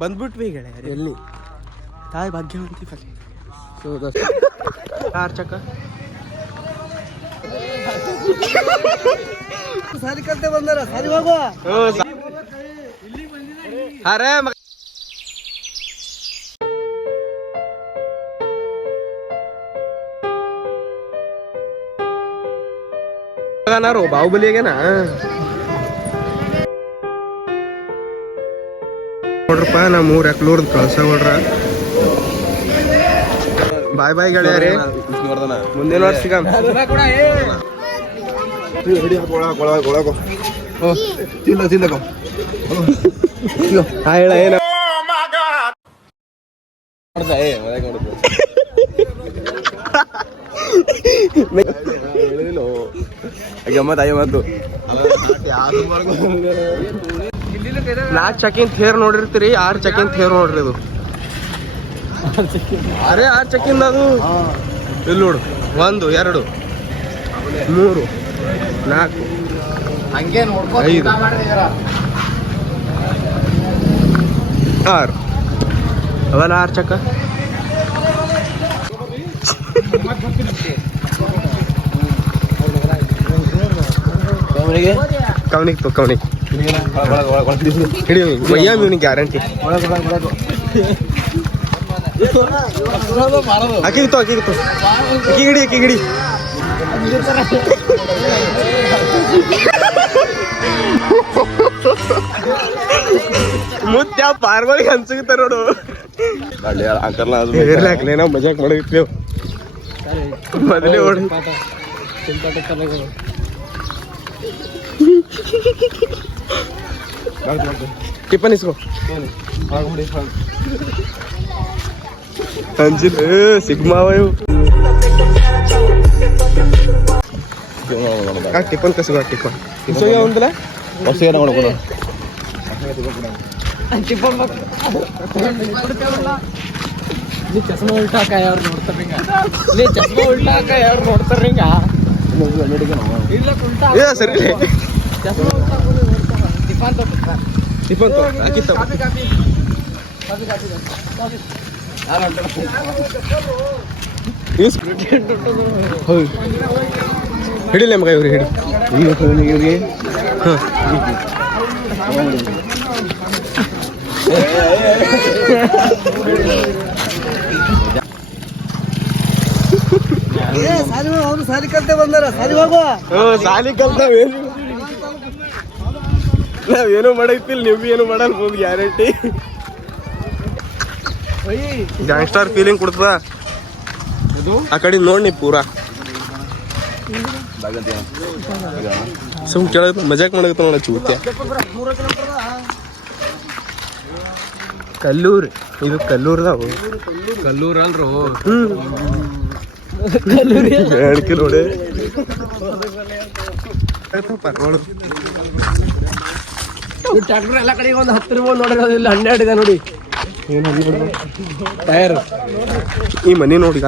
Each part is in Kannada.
ಬಂದ್ಬಿಟ್ವಿ ಗೆಳೆಯರೆ. ಎಲ್ಲಿ? ತಾಯಿ ಭಾಗ್ಯವಂತಿ ಫಲಿ ಕಾರ್ ಚಕ್ಕ ಸಾರಿ ಕಲ್ತೆ ಬಂದಾರ. ಸಾರಿ ಹೋಗುವ. ಅರೆ ಬಾಹುಬಲಿಯಾಗೇನ ನೋಡ್ರಪ್ಪ. ನಮ್ಮ ಊರ್ ಎಕ್ಲೂರ್ದು ಕಳ್ಸ ನೋಡ್ರ. ಬಾಯ್ ಬಾಯ್ ಗೆಳೆಯರಿ, ಮುಂದಿನ ವರ್ಷ ಸಿಗಮ್. ಹೇಳ ಏನ ಗಮ್ಮತ್ತು. ನಾ ಚೆಕಿಂಗ್ ಥೇರ್ ನೋಡಿರ್ತೀರಿ, 6 ಚೆಕಿಂಗ್ ಥೇರ್ ನೋಡ್ರಿ ಇದು. ಅರೆ 6 ಚೆಕಿಂಗ್ ಅದು ಇಲ್ಲಿ ನೋಡು. 1 2 3 4 5 6 ಅವಲ್ಲ 6 ಚಕ್ಕ. ಕವನಿಗೆ ಹಿಡಿ ಮಯ್ಯ ಇವನಿಗೆ ಗ್ಯಾರಂಟಿ. ಅಕ್ಕಿಗಿತ್ತು ಅಕ್ಕಿ ಹಿಡಿ. ಮುತ್ಯ ಪಾರ್ಗಳಿಗೆ ಹಂಚುತ್ತಾರ ನೋಡು. ಇರ್ಲಾಕ್ಲೆ ನಾವು ಮಜಾಕ್ ಮಾಡಿರ್ತೀವಿ ಮೊದಲೇ ಓಡಿ. ಟಿಪ್ಪನ್ ಇಸ್ಕೋ ಹಂಚಿನ ಸಿಗ್ಮಾವ ಇವು. ಟಿಪ್ಪನ್ ಕಸ್ಕೋ ಟಿಪ್ಪನ್ ಇಸೋಗೆ ಒಂದಲ್ಲ ಹೊಸ ನೋಡ್ಬೋದು. ಚಸ್ಮಾ ಉಲ್ಟಾಕ ಯಾರು ನೋಡ್ತಾರ ಹಿಂಗ. ಸರಿ ಹಿಡಿಲ್ಲ ಮಗ ಇವ್ರಿಗೆ ಹಿಡಿ. ಇವ್ರಿಗೆ ಸಾಲಿ ಕಲ್ತೆ ಬಂದಾರ. ಸಾಲಿ ಹೋಗುವ. ಸಾಲಿ ಕಲ್ತಾವೇನು ನಾವೇನು ಮಾಡೈತಿಲ್ಲ, ನೀವು ಏನು ಮಾಡಲ್ಲ ಹೋಗಿ ಗ್ಯಾರಂಟಿ. ಗ್ಯಾಂಗ್ಸ್ಟರ್ ಫೀಲಿಂಗ್ ಕೊಡ್ತದ ಆ ಕಡೆ ನೋಡಿ ಪೂರಾ. ಸುಮ್ ಕೇಳ ಮಜಾಕ್ ಮಾಡತ್ತ ನೋಡ ಚೂತ್ಯ. ಕಲ್ಲೂರು ಇದು ಕಲ್ಲೂರ್ದಾವು. ಕಲ್ಲೂರ್ ಅಲ್ರು ಹೇಳ್ಕಿ ನೋಡಿ. ಟ್ರ್ಯಾಕ್ಟರ್ ಎಲ್ಲ ಕಡೆಗೆ ಒಂದು 10 ರೂಪಾಯಿ ನೋಡಿರೋದಿಲ್ಲ. 12 ಇದೆ ನೋಡಿ. ಏನು 12 ಟೈರ್. ಈ ಮನಿ ನೋಡಿಗ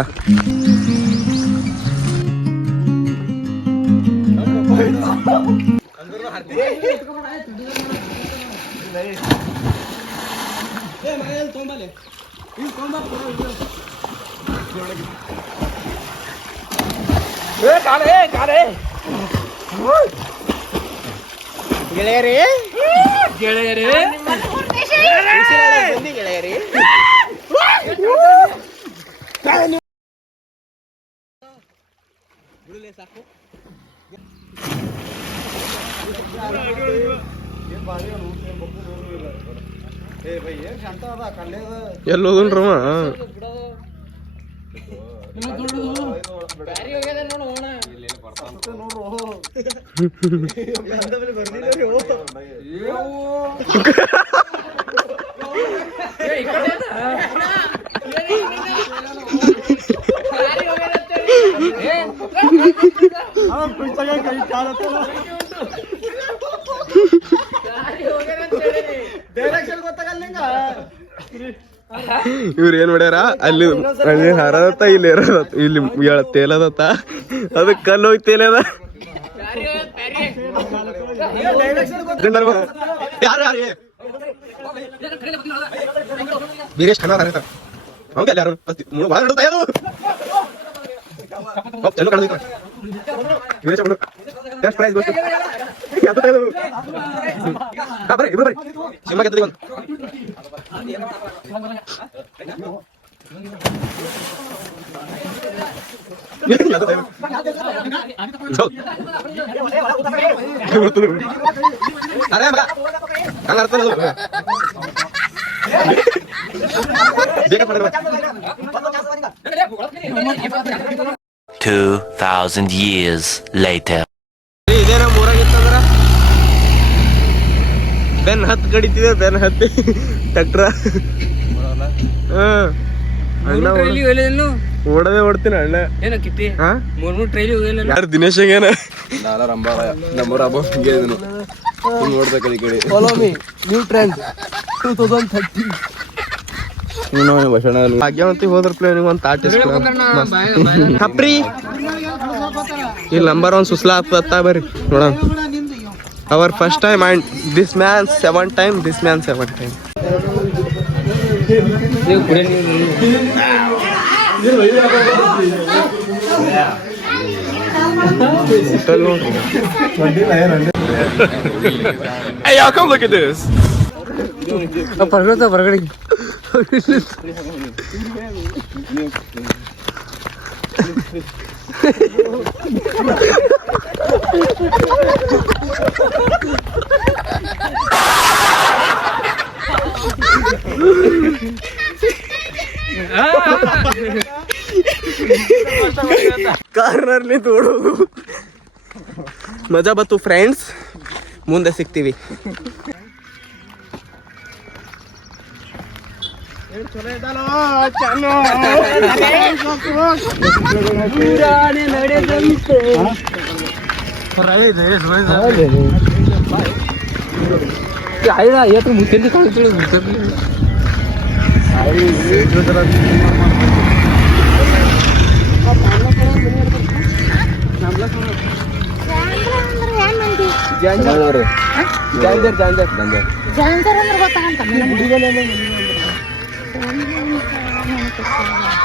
ಗೆಳೆಯರೇ ಸಾಕು. ಎಲ್ಲೋದನ್ರವ ಇವ್ರ ಏನ್ ಮಾಡ್ಯಾರ, ಅಲ್ಲಿ ಹರದತ್ತ ಇಲ್ಲಿ ಇರೋದತ್ತ, ಇಲ್ಲಿ ತೇಲದತ್ತ, ಅದಕ್ಕೆ ಕಲ್ಲು ಹೋಗಿ ತೇಲದ. ಯಾರು ವೀರೇಶ್ ಕನ್ನಡ ಅರ್ಥ ಹೌದಾ ಯಾರು ಭಾಳ ನಡುತ್ತಾ ಅದು ಚಲೋ ಕಾಣಿಸ್ತಾ ವೀರೇಶ್ ಅವನು ಫಸ್ಟ್ ಪ್ರೈಸ್ ಗೊತ್ತು ಯಾವುದು ಅದು ಬರ್ರಿ ಇಬ್ರು ಬರ್ರಿ ಸಿನಿಮಾ ಗೆದ್ದಿಗೆ ಒಂದು ಅರೆ ಮಗ ಹಂಗ ಅರ್ಥ 2,000 years later. ಇದೇನ ಮೂರಾಗಿತ್ತಂದ್ರ ಬೆನ್ ಹತ್ತು ಕಡಿತಿದೆ ಬೆನ್ ಹತ್ತಿ ಟ್ಯಾಕ್ಟ್ರ ಓಡದೆ ಓಡ್ತೀನಿ ಅಣ್ಣ ಯಾರು ದಿನೇಶ್ ಏನ ನೋಡ್ಬೇಕಲ್ಲ ಈ ಕಡೆ ನ್ಯೂ ಟ್ರೆಂಡ್ 2030 ಭಾಗ್ಯವಂತಿ ಹೋದ್ರ ಪ್ಲೇನಿಗೆ ಒಂದು ತಾಟ್ ಕಪ್ರಿ ಇಲ್ಲಿ ನಂಬರ್ 1 ಸುಸ್ಲಾ ಹತ್ತ ಬರ್ರಿ ನೋಡೋಣ our first time and this man 7 time this man 7 time Hey y'all, come look at this. ಹೊರಗಡೆ ಕಾರ್ನಲ್ಲಿ ತೋಡೋದು ಮಜಾ ಬತ್ತು ಫ್ರೆಂಡ್ಸ್ ಮುಂದೆ ಸಿಗ್ತೀವಿ ಮುಚ್ಚಲ್ಲಿ ಕಾಣ್ತೀವಿ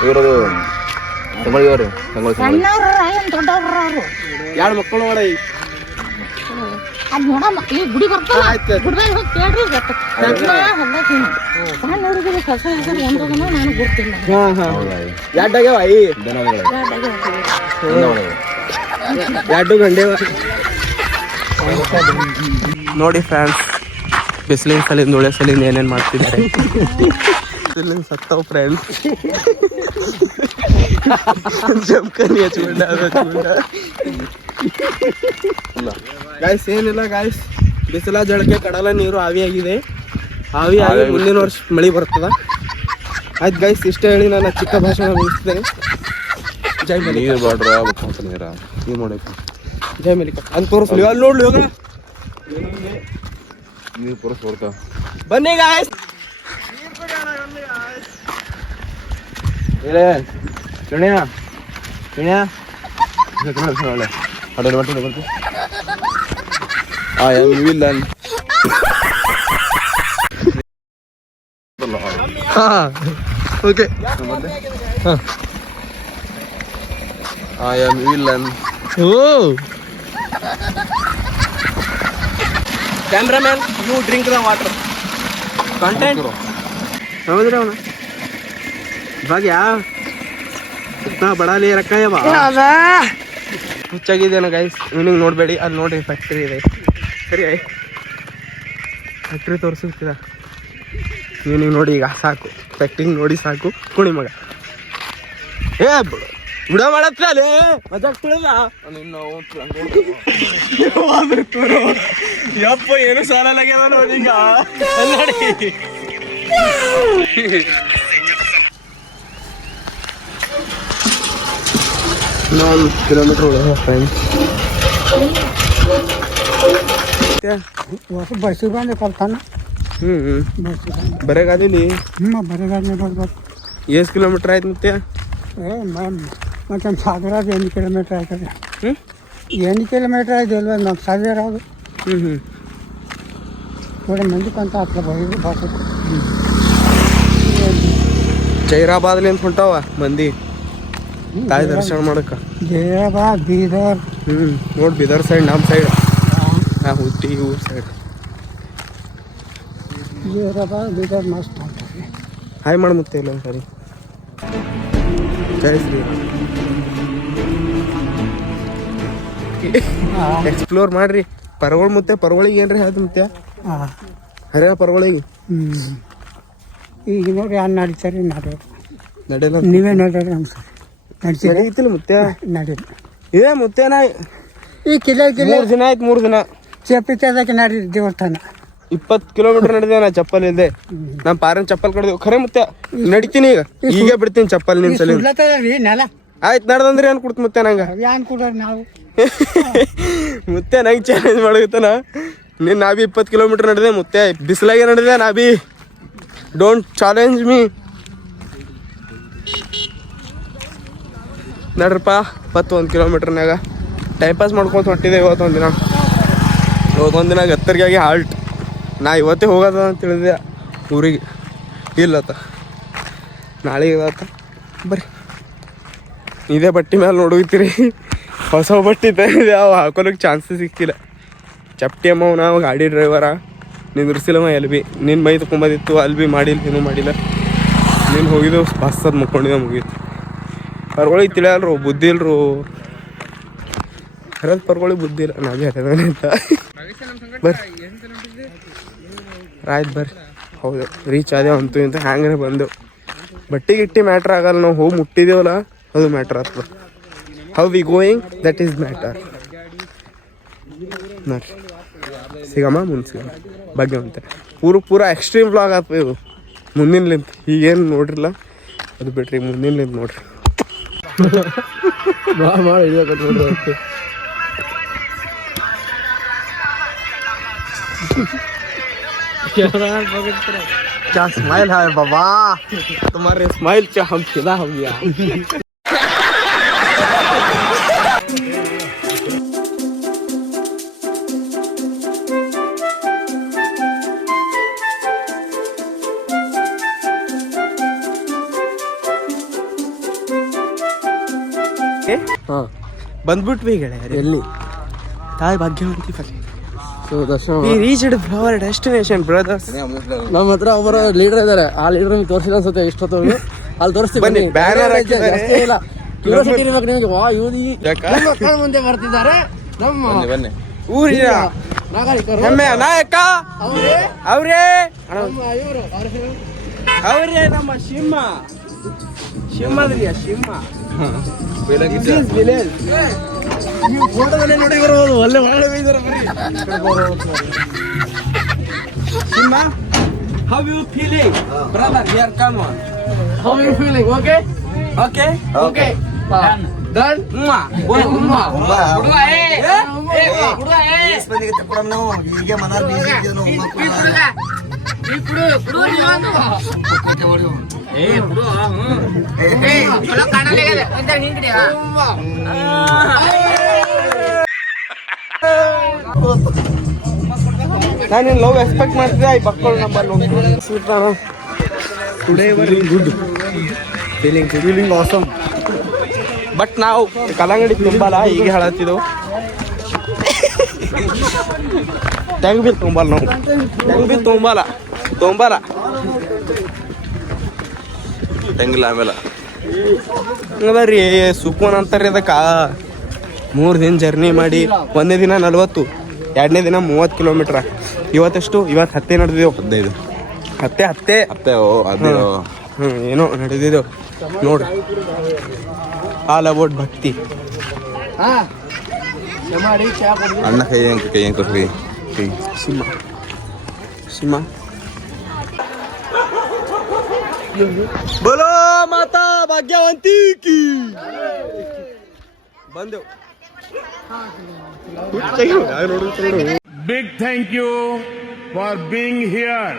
ಇವ್ರದು ಸಂಗೊಳ್ಳಿಯವರು ಎರಡು ಮಕ್ಕಳು ನೋಡ ಗುಡಿ ಬರ್ತಾವ ಗುಡ್ದಾಗ ಹೋಗಿ ಕೇಳ್ರಿ ನಾನು ಗೊತ್ತಿಲ್ಲ ಎರಡಾಗ್ಯಾವ ಎರಡು ಗಂಟೆ ನೋಡಿ ಫ್ರೆಂಡ್ಸ್ ಬಿಸಿಲಿನ ಸಲಿಂದ ಉಳೆ ಸಲಿಂದ ಏನೇನು ಮಾಡ್ತಿದ್ದಾರೆ ಬಿಸಿಲಿನ ಸತ್ತವ್ ಫ್ರೆಂಡ್ಸ್ ಜಮ್ಕನಿ ಹಚ್ಕೊಂಡ ಗಾಯ್ಸ್ ಏನಿಲ್ಲ ಗಾಯ್ಸ್ ಬಿಸಿಲ ಜಳಕೆ ಕಡಲ ನೀರು ಆವಿಯಾಗಿದೆ ಆವಿಯಾಗಿ ಮುಂದಿನ ವರ್ಷ ಮಳೆ ಬರ್ತದ ಆಯ್ತು ಗಾಯ್ಸ್ ಇಷ್ಟ ಹೇಳಿ ನಾನು ಚಿಕ್ಕ ಭಾಷಣ ಮುಗಿಸ್ತೇನೆ ಜೈ ಮಲಿಕ ನೀವು ಮಾಡಬೇಕು ಜೈ ಮಲಿಕ ಅಂತ ತೋರಿಸ್ಲಿ ಅಲ್ಲಿ ನೋಡ್ಲಿ ಹೋಗ ನೀವು ತೋರಿಸ್ಕೊಡ್ತ ಬನ್ನಿ ಗಾಯ್ಸ್ ಹೇಳೇ ಚಿಣ್ಯ ಚಿಣ್ಯ ಒಳ್ಳೆ ಅಡ್ಡ ಮಾಡ್ತೀನಿ ಬರ್ತೀನಿ ಇಲ್ಲ okay I am villain. Oh. Cameraman, you drink the water. Content. समझ रहे हो ना? भाग यार. इतना बड़ा ले रखा है बाबा. ಹುಚ್ಚಾಗಿದೆ ನಾ ಗೈಸ್ ಇವ್ನಿಂಗ್ ನೋಡಬೇಡಿ ಅಲ್ಲಿ ನೋಡಿ ಫ್ಯಾಕ್ಟ್ರಿ ಇದೆ ಸರಿ ಆಯ್ ಫ್ಯಾಕ್ಟ್ರಿ ತೋರಿಸುತ್ತಿದ ಇವ್ನಿಂಗ್ ನೋಡಿ ಈಗ ಸಾಕು ಫ್ಯಾಕ್ಟ್ರಿ ನೋಡಿ ಸಾಕು ಕುಣಿ ಮಗ ಏ ಬಿಡ ಮಾಡತ್ರ ಅಲ್ಲೇ ಮಜಾಕ್ ತುಳಿದ ಯಪ್ಪ ಏನು ಸಾಲಾಗ್ಯದ ನೋಡಿ ಈಗ ನೋಡಿ 9 किलोमीटर हो गया फ्रेंड्स क्या वापस बस बांधे पड़ता ना बरेगा दिली बरेगा नहीं बस ಎಷ್ಟು ಕಿಲೋಮೀಟರ್ ಆಯ್ತು ಮತ್ತೆ ಮತ್ತೆ ಸಾಗರ 8 ಕಿಲೋಮೀಟರ್ ಆಯ್ತದೆ 8 ಕಿಲೋಮೀಟರ್ ಆಯ್ತು ಅಲ್ವಾ ನಮ್ಮ ಸಾಗರ ಅದು ನೋಡಿ ಮಂದಿ ಕಂತ ಹತ್ರ ಬಸ್ ಜೈರಾಬಾದ್ಲಿಂದ ಹೊಂಟಾವ ಮಂದಿ ತಾಯಿ ದರ್ಶನ ಮಾಡಕ್ಕ. ಜೈರಾಬಾದ್, ಬೀದರ್. ನೋಡ್ ಬೀದರ್ ಸೈಡ್, ನಮ್ಮ ಸೈಡ್, ಹುಟ್ಟಿ ಊರ್ ಸೈಡ್. ಜೈರಾಬಾದ್, ಬೀದರ್ ಮಸ್ತ್ ಹೊಂಟರಿ. ಹಾಯ್ ಮಾಡಿ ಮುತ್ತೆ ಇಲ್ಲ ಒಂದ್ಸರಿ. ಜೈ ಶ್ರೀರಾಮ್. ಎಕ್ಸ್ಪ್ಲೋರ್ ಮಾಡ್ರಿ. ಪರವಳ ಮುತ್ತೆ, ಪರವಳಿಗೆ ಏನ್ರಿ ಹೇಳ್ದು ಮುತ್ತೆ? ಹರೇ ಪರವಳಿಗೆ ಈಗ ನೋಡಿ ಯಾರು ನಡೀತಾರೆ ನಡೆಯಲ್ಲ. ನೀವೇ ನೋಡ್ರಿ ನಮ್ಮ ಸರ್ ನಡೀತಿಲ್ಲ ಮುತ್ತೆ. ನಡೀರಿ ಏ ಮುತ್ತೇನ ಈ ಕಿಲೋ 3 ದಿನ ಆಯ್ತು. 3 ದಿನ ಚಪ್ಪಿತದಕ್ಕೆ ನಡೀರಿ ದೇವಸ್ಥಾನ 20 ಕಿಲೋಮೀಟರ್ ನಡೆದೆ ನಾ ಚಪ್ಪಲ್ ಇಲ್ದೆ. ನಮ್ಮ ಪಾರನ್ ಚಪ್ಪಲ್ ಕಡ್ದೇವು. ಖರೆ ಮುತ್ತೆ ನಡಿತೀನಿ ಈಗ ಬಿಡ್ತೀನಿ ಚಪ್ಪಲ್ ನಿನ್ ಸಲ. ಸುಡ್ಲತ್ತದ್ರಿ ನೆಲ. ಆಯ್ತು ನಡ್ದಂದ್ರೆ ಏನ್ ಕೊಡ್ತು ಮುತ್ತೆ ನಂಗ? ಏನ್ ಕೊಡ್ರಿ ನಾವು ಮುತ್ತೆ ನಂಗೆ ಚಾಲೆಂಜ್ ಮಾಡಗತ್ತಾನ. ನೀನ್ ನಾ ಬಿ 20 ಕಿಲೋಮೀಟರ್ ನಡೆದೆ ಮುತ್ತೆ. ಬಿಸಿಲಾಗೆ ನಡೆದೆ ನಾ ಬಿ. Don't challenge me. ನಡ್ರಪ್ಪ 21 ಕಿಲೋಮೀಟರ್ನಾಗ ಟೈಮ್ ಪಾಸ್ ಮಾಡ್ಕೊತ ಹೊಂಟಿದೆ. ಇವತ್ತೊಂದಿನ ಗತ್ತರಿಗಾಗಿ ಹಾಲ್ಟ್. ನಾ ಇವತ್ತೇ ಹೋಗೋದ ಅಂತ ತಿಳಿದೆ ಊರಿಗೆ. ಇಲ್ಲತ್ತ ನಾಳೆಗೆ ಇದಾತ. ಬರ್ರಿ ಇದೇ ಬಟ್ಟೆ ಮೇಲೆ ನೋಡೋಗ್ತೀರಿ. ಹೊಸ ಬಟ್ಟೆ ತಂದಿದೆ, ಅವು ಹಾಕೋಲಿಕ್ಕೆ ಚಾನ್ಸಸ್ ಸಿಕ್ಕಿಲ್ಲ. ಚಪ್ಟಿ ಅಮ್ಮವ್ ನಾವು ಗಾಡಿ ಡ್ರೈವರ ನಿಂದ್ರಿಸಿಲ್ಲವ. ಎಲ್ಲಿ ಭೀ ನಿನ್ನ ಮೈ ತೊಗೊಂಬದಿತ್ತು, ಅಲ್ಲಿ ಭೀ ಮಾಡಿಲ್ಲ, ಏನೂ ಮಾಡಿಲ್ಲ. ನೀನು ಹೋಗಿದ್ದೆವು ಬಸ್ಸದು ಮುಕ್ಕೊಂಡಿದ್ದೆ, ಮುಗೀತು. ಪರ್ಗಳಿಗೆ ತಿಳಿಯಲ್ರು, ಬುದ್ಧಿ ಇಲ್ರು. ಹರದ ಪರ್ಗಳಿಗೆ ಬುದ್ಧಿ ಇಲ್ಲ. ನಾವೇ ಹರದಾನೆ ಅಂತ ಬರ್ರಿ. ಆಯ್ತು ಬರ್ರಿ. ಹೌದು ರೀಚ್ ಆದೇವು ಅಂತೂ ಇಂತ. ಹ್ಯಾಂಗ್ರೆ ಬಂದೆವು. ಬಟ್ಟೆ ಗಿಟ್ಟಿ ಮ್ಯಾಟ್ರ್ ಆಗಲ್ಲ. ನಾವು ಹೋಗಿ ಮುಟ್ಟಿದೇವಲ್ಲ ಅದು ಮ್ಯಾಟ್ರ್ ಆಗ್ತದೆ. How we going that is matter. ನೋಡ್ರಿ ಸಿಗಮ್ಮ ಮುಂದೆ ಸಿಗಮ್ಮ ಬಗ್ಗೆ ಅಂತ ಪೂರ ಎಕ್ಸ್ಟ್ರೀಮ್ ವ್ಲಾಗ್ ಆಗ್ತದೆ ಇದು ಮುಂದಿನಲಿಂತ. ಈಗೇನು ನೋಡ್ರಿಲ್ಲ ಅದು ಬಿಟ್ರಿ, ಮುಂದಿನಲಿಂತ ನೋಡ್ರಿ. ಮಾಡಿ ನೋಡ್ರಿ. क्या स्माइल है बाबा, तुम्हारे स्माइल से हम फिदा हो गया. ಬಂದ್ಬಿಟ್ವಿ ಗೆಳೆಯರೆ. ಎಲ್ಲಿ? ತಾಯಿ ಭಾಗ್ಯವಂತಿ Falih. We reached our destination, brothers. ನಮ್ಮ ಹತ್ರ ಒಬ್ಬರು ಲೀಡರ್ ಇದ್ದಾರೆ. ಆ ಲೀಡರ್ ನಿಮ್ಗೆ ತೋರಿಸಿಲ್ಲ ಅನ್ಸುತ್ತೆ ಇಷ್ಟೊತ್ತು. ಅಲ್ಲಿ ತೋರಿಸ್ತೀವಿ ಬನ್ನಿ. ಬ್ಯಾನರ್ ಹಾಕಿದ್ದಾರೆ. ಇಲ್ಲ ಕ್ಯೂರಿಯಾಸಿಟಿ ಇರ್ಬೇಕು ನಿಮಗೆ. ವಾ ಇವ್ರು ನಮ್ಮ ಮುಂದೆ ಬರ್ತಿದ್ದಾರೆ. ನಮ್ಮ ಊರಿನ ನಾಗರಿಕರು, ಹೆಮ್ಮೆಯ ನಾಯಕ ಅವರೇ. ಅವರೇ ನಮ್ಮ ಸಿಂಹ. ಸಿಂಹದ್ರಿಯ ಸಿಂಹ. ನೀವು ಫೋಟೋದಲ್ಲೇ ನೋಡಿ ಬರ್ಬೋದು. ಒಳ್ಳೆ ಒಳ್ಳೆ ಬೈದಾರೆ ಬರೀ. ಸಿಂಹ, how you feeling? Brother, here come on. How you feeling? Okay? Okay? Okay. Done? ನಾನು ಲವ್ ಎಕ್ಸ್ಪೆಕ್ಟ್ ಮಾಡ್ತಿದ್ದೆ. ಈ ಬಕ್ಕಳು number today good feeling awesome. But ನಾವು ಕಲ್ಲಂಗಡಿ ತುಂಬಲ್ಲ, ಈಗ ಹೇಳತ್ತಿದ್ದೆವು. ತೆಂಗ್ ಬಿ ತುಂಬಲ್ಲ, ನಾವು ತೆಂಗ್ ಬಿ ತುಂಬಲ್ಲ ತೆಂಗಿಲ್ಲ. ಆಮೇಲೆ ಅದರಿ ಸುಕೋನ್ ಅಂತಾರೆ ಅದಕ್ಕೆ. 3 ದಿನ ಜರ್ನಿ ಮಾಡಿ, 1ನೇ ದಿನ 40, 2ನೇ ದಿನ 30 ಕಿಲೋಮೀಟ್ರ. ಇವತ್ತು 10 ನಡೆದಿದ್ದೆವು. 15 ಹತ್ತೆ ಏನೋ ನಡೆದಿದ್ದೆವು ನೋಡ್ರಿ. ಆಲ್ ಅಬೌಟ್ ಭಕ್ತಿ. ಅಣ್ಣ ಕೈ ಕೊಡ್ರಿ. ಸಿಂಹ ಬೋಲೋ ಮಾತಾ ಭಾಗ್ಯವಂತಿ ಕಿ. ಬಂದೆವು. Big thank you for being here.